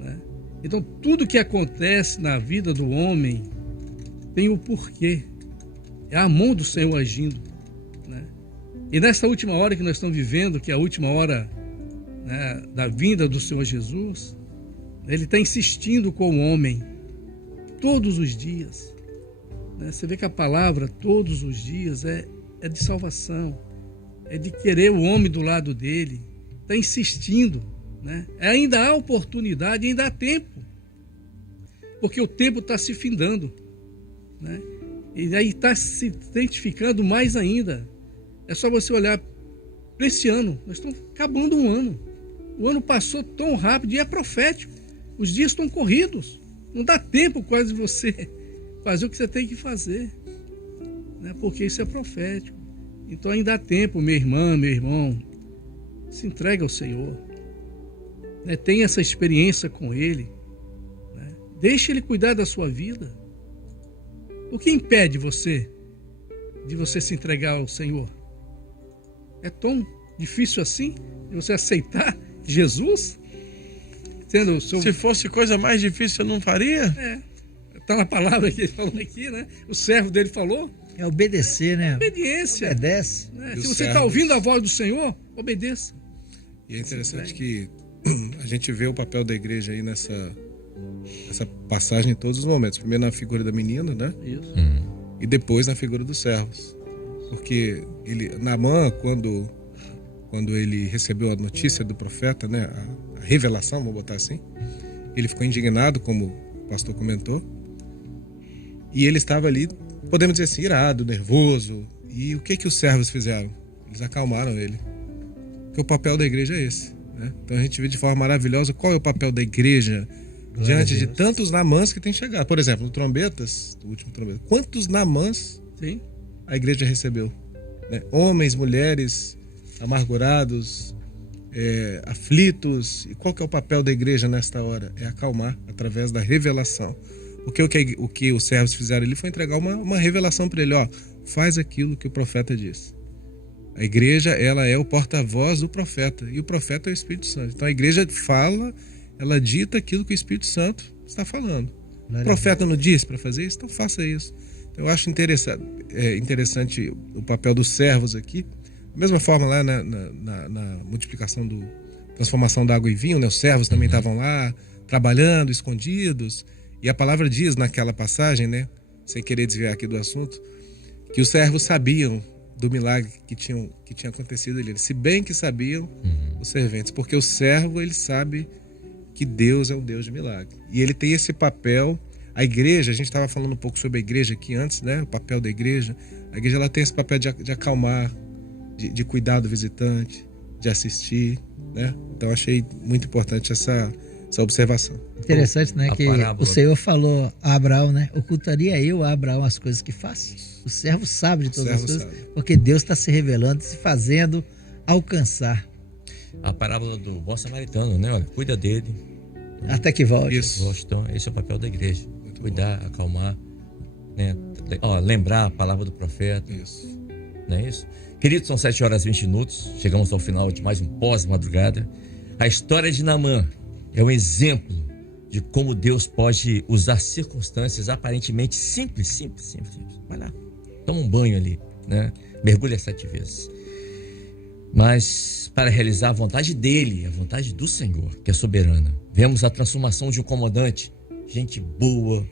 né? Então tudo que acontece na vida do homem tem o porquê, é a mão do Senhor agindo, né? E nessa última hora que nós estamos vivendo, que é a última hora, né, da vinda do Senhor Jesus, Ele está insistindo com o homem todos os dias, né? Você vê que a palavra todos os dias é de salvação, é de querer o homem do lado dele, está insistindo, né? Ainda há oportunidade, ainda há tempo, porque o tempo está se findando, né? E aí está se identificando mais ainda. É só você olhar para esse ano, nós estamos acabando um ano. O ano passou tão rápido e é profético. Os dias estão corridos. Não dá tempo quase de você fazer o que você tem que fazer, né? Porque isso é profético. Então ainda há tempo, minha irmã, meu irmão, se entrega ao Senhor, né? Tenha essa experiência com Ele, né? Deixe Ele cuidar da sua vida. O que impede você de você se entregar ao Senhor? É tão difícil assim de você aceitar Jesus? Sendo o seu... Se fosse coisa mais difícil, eu não faria? Está na palavra que ele falou aqui, né? O servo dele falou. É obedecer, né? Obediência. Obedece. Né? Se você está ouvindo a voz do Senhor, obedeça. E é interessante que a gente vê o papel da igreja aí nessa passagem em todos os momentos. Primeiro na figura da menina, né? Isso. E depois na figura dos servos. Porque Naamã, quando ele recebeu a notícia do profeta, né? A revelação, vou botar assim, ele ficou indignado, como o pastor comentou. E ele estava ali, podemos dizer assim, irado, nervoso. E o que os servos fizeram? Eles acalmaram ele. Porque o papel da igreja é esse, né? Então a gente vê de forma maravilhosa qual é o papel da igreja diante de tantos Naamãs que tem chegado. Por exemplo, no Trombetas, o último Trombeta, quantos Naamãs a igreja recebeu? Né? Homens, mulheres, amargurados, aflitos. E qual que é o papel da igreja nesta hora? É acalmar através da revelação. Porque o que os servos fizeram ali foi entregar uma revelação para ele. Ó, faz aquilo que o profeta disse. A igreja, ela é o porta-voz do profeta. E o profeta é o Espírito Santo. Então a igreja fala, ela dita aquilo que o Espírito Santo está falando. O profeta não disse para fazer isso? Então faça isso. Então, eu acho interessante o papel dos servos aqui. Da mesma forma lá na multiplicação transformação da água em vinho, né? Os servos também estavam lá, trabalhando, escondidos. E a palavra diz naquela passagem, né? Sem querer desviar aqui do assunto, que os servos sabiam do milagre que tinha acontecido ali. Se bem que sabiam os serventes, porque o servo, ele sabe que Deus é um Deus de milagre. E ele tem esse papel. A igreja, a gente estava falando um pouco sobre a igreja aqui antes, né? O papel da igreja. A igreja, ela tem esse papel de acalmar, de cuidar do visitante, de assistir, né? Então achei muito importante essa observação. Interessante, né? Que parábola. O Senhor falou a Abraão, né? Ocultaria eu a Abraão as coisas que faço? O servo sabe de todas as coisas, porque Deus está se revelando, se fazendo alcançar. A parábola do bom samaritano, né? Olha, cuida dele. Até que volte. Isso. Então, esse é o papel da igreja. Cuidar, acalmar, né? Lembrar a palavra do profeta. Isso. Não é isso? Queridos, são 7h20. Chegamos ao final de mais um pós-madrugada. A história de Naamã é um exemplo de como Deus pode usar circunstâncias aparentemente simples. Vai lá, toma um banho ali, né? Mergulha 7 vezes. Mas para realizar a vontade dele, a vontade do Senhor, que é soberana. Vemos a transformação de um comandante, gente boa,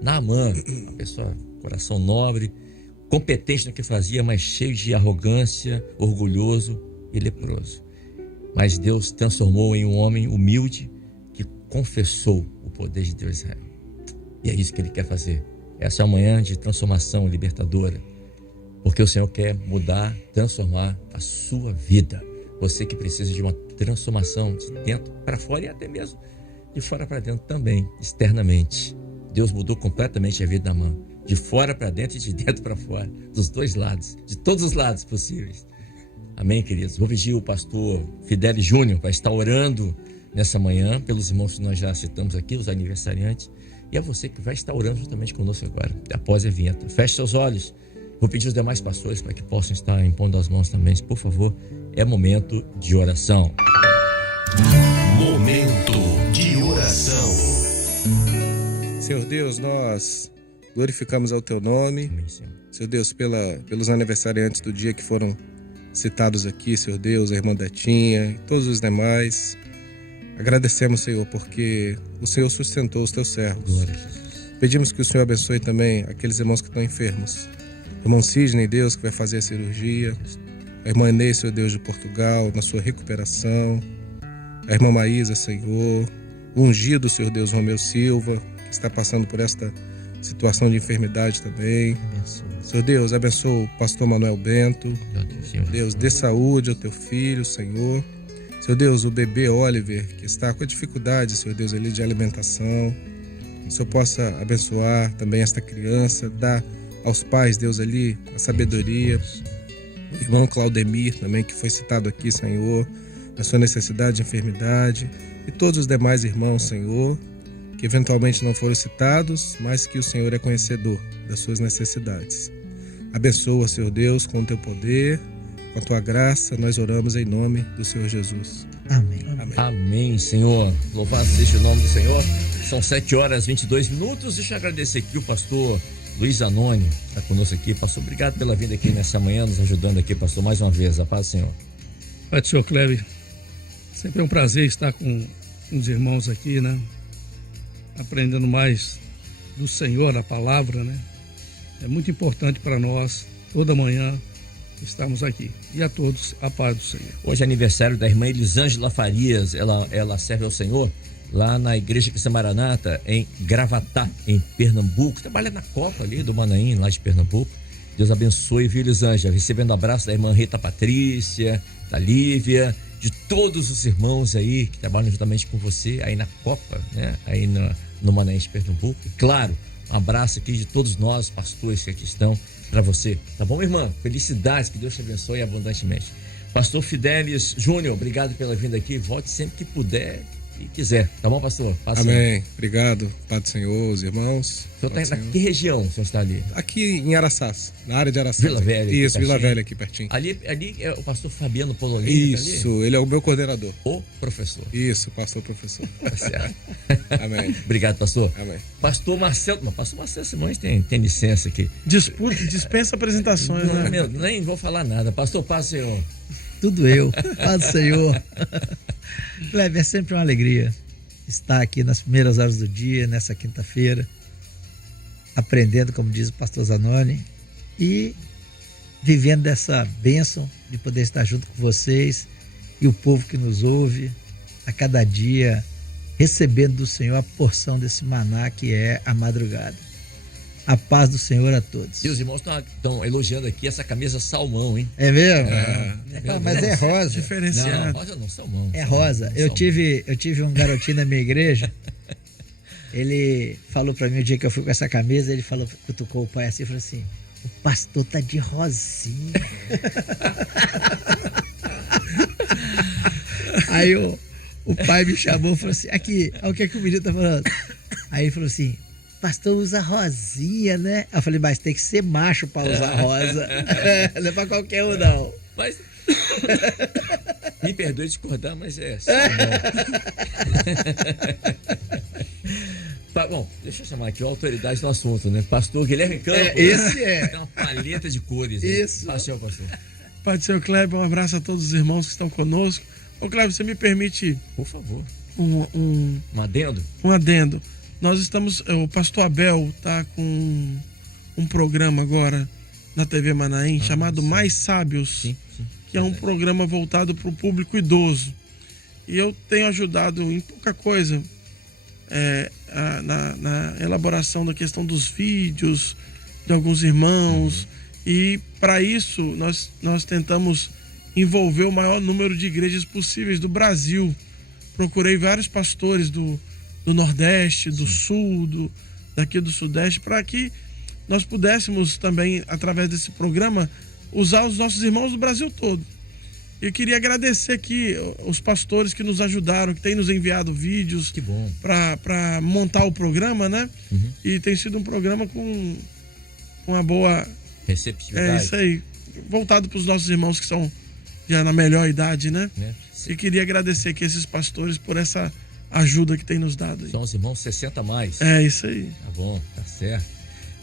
Naamã, uma pessoa, coração nobre, competente no que fazia, mas cheio de arrogância, orgulhoso e leproso. Mas Deus transformou em um homem humilde que confessou o poder de Deus Israel. E é isso que ele quer fazer. Essa é uma manhã de transformação libertadora. Porque o Senhor quer mudar, transformar a sua vida. Você que precisa de uma transformação de dentro para fora e até mesmo de fora para dentro também, externamente. Deus mudou completamente a vida da Naamã. De fora para dentro e de dentro para fora. Dos dois lados. De todos os lados possíveis. Amém, queridos? Vou pedir o pastor Fidelis Júnior para estar orando nessa manhã pelos irmãos que nós já citamos aqui, os aniversariantes. E a você que vai estar orando justamente conosco agora, após a vinheta. Feche seus olhos. Vou pedir os demais pastores para que possam estar impondo as mãos também. Por favor, é momento de oração. Momento de oração. Senhor Deus, nós glorificamos ao Teu nome. Amém, Senhor. Senhor Deus, pelos aniversariantes do dia que foram citados aqui, Senhor Deus, a irmã Betinha e todos os demais. Agradecemos, Senhor, porque o Senhor sustentou os Teus servos. Glória a Jesus. Pedimos que o Senhor abençoe também aqueles irmãos que estão enfermos. Irmão Sidney, Deus, que vai fazer a cirurgia. A irmã Inês, Senhor Deus, de Portugal, na sua recuperação. A irmã Maísa, Senhor. O ungido, Senhor Deus, Romeu Silva, que está passando por esta situação de enfermidade também. Senhor Deus, abençoa o pastor Manuel Bento. Deus, dê saúde ao teu filho, Senhor. Senhor Deus, o bebê Oliver, que está com dificuldade, Senhor Deus, ali de alimentação. Que o Senhor possa abençoar também esta criança, dar aos pais, Deus, ali a sabedoria. O irmão Claudemir também, que foi citado aqui, Senhor, na sua necessidade de enfermidade. E todos os demais irmãos, Senhor, que eventualmente não foram citados, mas que o Senhor é conhecedor das suas necessidades. Abençoa, Senhor Deus, com o teu poder, com a tua graça, nós oramos em nome do Senhor Jesus. Amém. Amém. Amém, Senhor. Louvado seja o nome do Senhor. São 7h22. Deixa eu agradecer aqui o pastor Luiz Anônio, que está conosco aqui. Pastor, obrigado pela vinda aqui nessa manhã, nos ajudando aqui, pastor, mais uma vez. A paz do Senhor. Pai do Senhor Cleber, sempre é um prazer estar com os irmãos aqui, né? Aprendendo mais do Senhor, a palavra, né? É muito importante para nós, toda manhã, estarmos aqui. E a todos, a paz do Senhor. Hoje é aniversário da irmã Elisângela Farias. Ela serve ao Senhor lá na Igreja Cristã Maranata, em Gravatá, em Pernambuco. Trabalha na Copa ali do Manaim, lá de Pernambuco. Deus abençoe, viu, Elisângela? Recebendo abraço da irmã Rita Patrícia, da Lívia, de todos os irmãos aí que trabalham juntamente com você aí na Copa, né? Aí no Manaim de Pernambuco. E claro, um abraço aqui de todos nós, pastores que aqui estão, para você. Tá bom, irmã? Felicidades, que Deus te abençoe abundantemente. Pastor Fidelis Júnior, obrigado pela vinda aqui. Volte sempre que puder e quiser. Tá bom, pastor? Passa. Amém. Obrigado. Paz do Senhor, os irmãos. O senhor está em que região o senhor está ali? Aqui em Araçás, na área de Araçás. Vila Velha. Isso, Vila Velha aqui pertinho. Ali é o pastor Fabiano Polonini. Isso, ele é o meu coordenador. O professor. Isso, pastor professor. Tá certo. Amém. Obrigado, pastor. Amém. Pastor Marcelo Simões tem licença aqui. Dispensa apresentações, né? Nem vou falar nada. Pastor, paz, Senhor. Tudo eu, paz do Senhor. Cleber, é sempre uma alegria estar aqui nas primeiras horas do dia, nessa quinta-feira, aprendendo, como diz o pastor Zanoni, e vivendo dessa bênção de poder estar junto com vocês e o povo que nos ouve, a cada dia, recebendo do Senhor a porção desse maná que é a madrugada. A paz do Senhor a todos. E os irmãos estão elogiando aqui essa camisa salmão, hein? É mesmo? Mas é rosa. Diferenciado. Não, rosa não, salmão. É rosa. Eu tive um garotinho na minha igreja. Ele falou pra mim o dia que eu fui com essa camisa, ele cutucou o pai assim e falou assim: o pastor tá de rosinha. Aí o pai me chamou e falou assim: aqui, olha o que o menino tá falando. Aí ele falou assim: pastor usa rosinha, né? Eu falei, mas tem que ser macho pra usar rosa. Não é pra qualquer um, não. Mas me perdoe discordar, mas é assim, bom, deixa eu chamar aqui a autoridade do assunto, né? Pastor Guilherme Campos. Esse é. Tem uma paleta de cores. Isso. Pastor. Pai do Senhor Cleber, um abraço a todos os irmãos que estão conosco. Ô Cleber, você me permite, por favor, um adendo? Um adendo. Nós estamos, o pastor Abel está com um programa agora na TV Manaim chamado sim. Mais Sábios, Sim, que é um programa voltado para o público idoso. E eu tenho ajudado em pouca coisa na elaboração da questão dos vídeos de alguns irmãos. E para isso nós tentamos envolver o maior número de igrejas possíveis do Brasil. Procurei vários pastores do Nordeste, do Sul, daqui do Sudeste, para que nós pudéssemos também, através desse programa, usar os nossos irmãos do Brasil todo. Eu queria agradecer aqui os pastores que nos ajudaram, que têm nos enviado vídeos para montar o programa, né? Uhum. E tem sido um programa com uma boa receptividade. É isso aí, voltado para os nossos irmãos que são já na melhor idade, né? E queria agradecer aqui esses pastores por essa ajuda que tem nos dado aí. São os irmãos 60 mais. É isso aí. Tá bom, tá certo.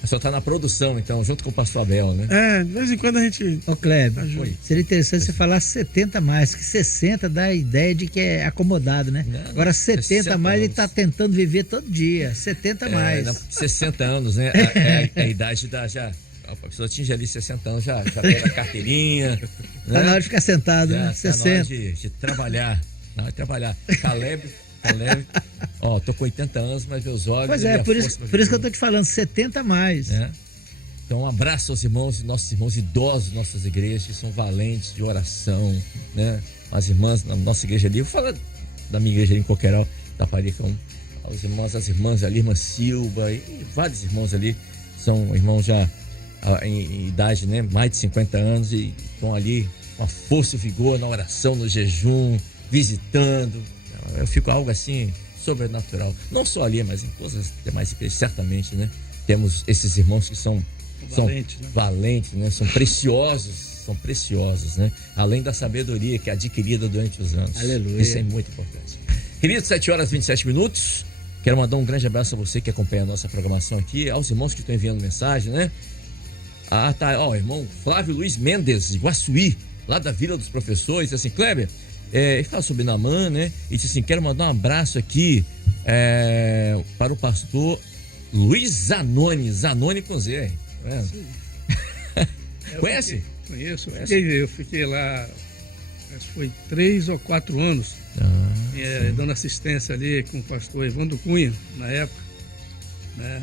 O senhor tá na produção, então, junto com o pastor Abel, né? De vez em quando a gente... Ô Kleber, Oi. seria interessante você falar 70 mais, que 60 dá a ideia de que é acomodado, né? Não, Agora 70 mais ele anos. tá tentando viver todo dia, 70 mais. 60 anos, né? É a idade da... Já, a pessoa atinge ali 60 anos, já pega a carteirinha. Tá na hora de ficar sentado, Já né? tá 60. na hora de trabalhar. Na hora de trabalhar. Caleb, ó, tô com 80 anos, mas meus olhos... Pois e é, minha por força isso pra que eu viver. tô te falando, 70 mais. Então, um abraço aos irmãos, nossos irmãos idosos, nossas igrejas, que são valentes de oração, né? As irmãs na nossa igreja ali, eu vou falar da minha igreja ali em Coqueiral, da Parica, as irmãs ali, irmã Silva, e vários irmãos ali, são irmãos já em idade, né? Mais de 50 anos, e estão ali com a força e vigor na oração, no jejum, visitando. Eu fico algo assim, sobrenatural. Não só ali, mas em todas as demais igrejas, certamente, né? Temos esses irmãos que são valentes, né? São preciosos, né? Além da sabedoria que é adquirida durante os anos. Aleluia. Isso é muito importante. Queridos, 7h27. Quero mandar um grande abraço a você que acompanha a nossa programação aqui, aos irmãos que estão enviando mensagem, né? Tá, ó, irmão Flávio Luiz Mendes, de Guaçuí, lá da Vila dos Professores, assim, Kleber, ele fala sobre Naamã, né? E disse assim, quero mandar um abraço aqui para o pastor Luiz Zanoni com Z. Conhece? Conheço. Eu fiquei lá, acho que foi 3 ou 4 anos, dando assistência ali com o pastor Evandro Cunha, na época. Né?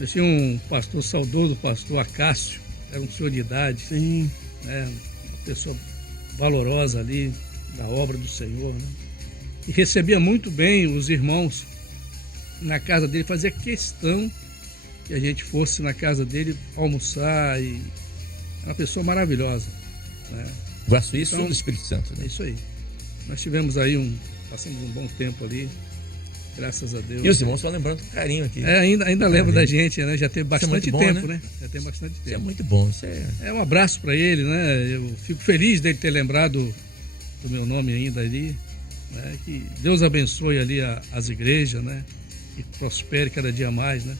Eu tinha um pastor saudoso, o pastor Acácio, era um senhor de idade, Sim. né? Uma pessoa valorosa ali, da obra do Senhor. Né? E recebia muito bem os irmãos na casa dele, fazia questão que a gente fosse na casa dele almoçar, e é uma pessoa maravilhosa, né? Guaçuí, sul do Espírito Santo, É né? isso aí. Nós tivemos aí passamos um bom tempo ali, graças a Deus. E os irmãos estão lembrando com carinho aqui. Ainda lembro da gente, né? Já tem bastante muito bom, tempo, né? né? Já tem bastante Isso é tempo. muito bom. Um abraço para ele, né? Eu fico feliz dele ter lembrado do meu nome ainda ali, né? Que Deus abençoe ali as igrejas, né? E prospere cada dia mais, né?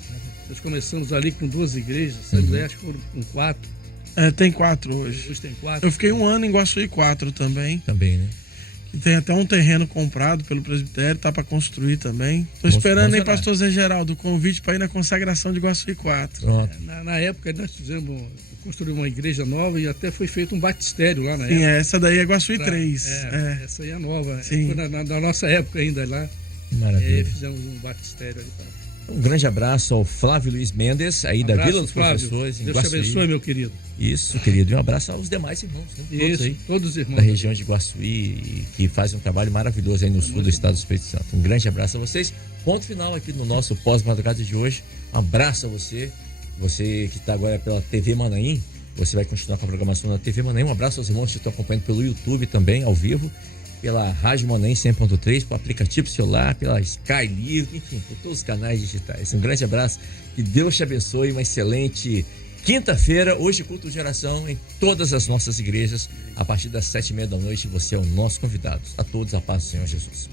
Nós começamos ali com 2 igrejas, acho que foram com 4. Tem 4 hoje. Hoje tem 4. Eu fiquei 1 ano em Guaçuí 4 também. Também, né? Que tem até um terreno comprado pelo presbitério, tá para construir também. Tô esperando aí, pastor Zé Geraldo, o convite para ir na consagração de Guaçuí 4. Pronto. Na época nós construímos uma igreja nova e até foi feito um batistério lá na Sim, época. essa daí é Guaçuí 3. Essa aí é nova. Sim. Foi na nossa época ainda lá. Maravilha. Fizemos um batistério ali. Um grande abraço ao Flávio Luiz Mendes, aí da Vila dos Flávio. Professores, em Deus te Guaçuí. abençoe, meu querido. Isso, querido. E um abraço aos demais irmãos, né? Isso, aí, todos os irmãos. da região de Guaçuí, que fazem um trabalho maravilhoso aí no sul do estado do Espírito Santo. Um grande abraço a vocês. Ponto final aqui no nosso pós-madrugada de hoje. Um abraço a você que está agora pela TV Manaim. Você vai continuar com a programação da TV Manaim. Um abraço aos irmãos que estão acompanhando pelo YouTube também, ao vivo, pela Rádio Manaim 100.3, pelo aplicativo celular, pela Sky Livre, enfim, por todos os canais digitais. Um grande abraço, que Deus te abençoe, uma excelente quinta-feira, hoje culto de oração em todas as nossas igrejas, a partir das 7h30 da noite, você é o nosso convidado. A todos a paz do Senhor Jesus.